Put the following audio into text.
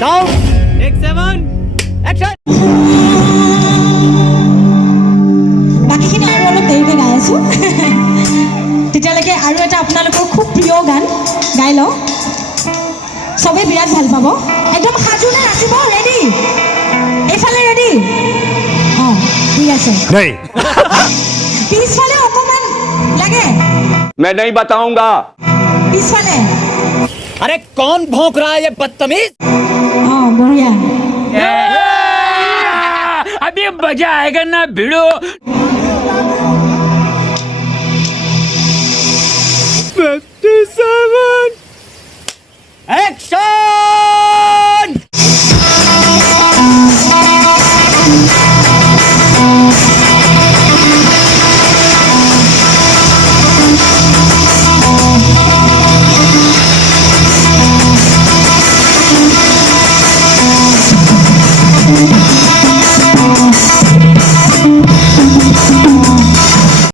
Sound take 7 एक्शन বাকিখিনি আৰু অলপ দেৰিকৈ গাই আছোঁ তেতিয়ালৈকে আৰু এটা আপোনালোকৰ খুব প্ৰিয় গান গাই লওঁ চবেই বিৰাট ভাল পাব একদম সাজু নে নাচিব ৰেডি এইফালে ৰেডি অঁ ঠিক আছে नहीं পিছফালে অকণমান লাগে मैं नहीं बताऊंगा। পিছফালে अरे कौन भौंक रहा है ये बदतमीज অঁ বঢ়িয়া अभी मजा आएगा ना भिड़ो। एक्शन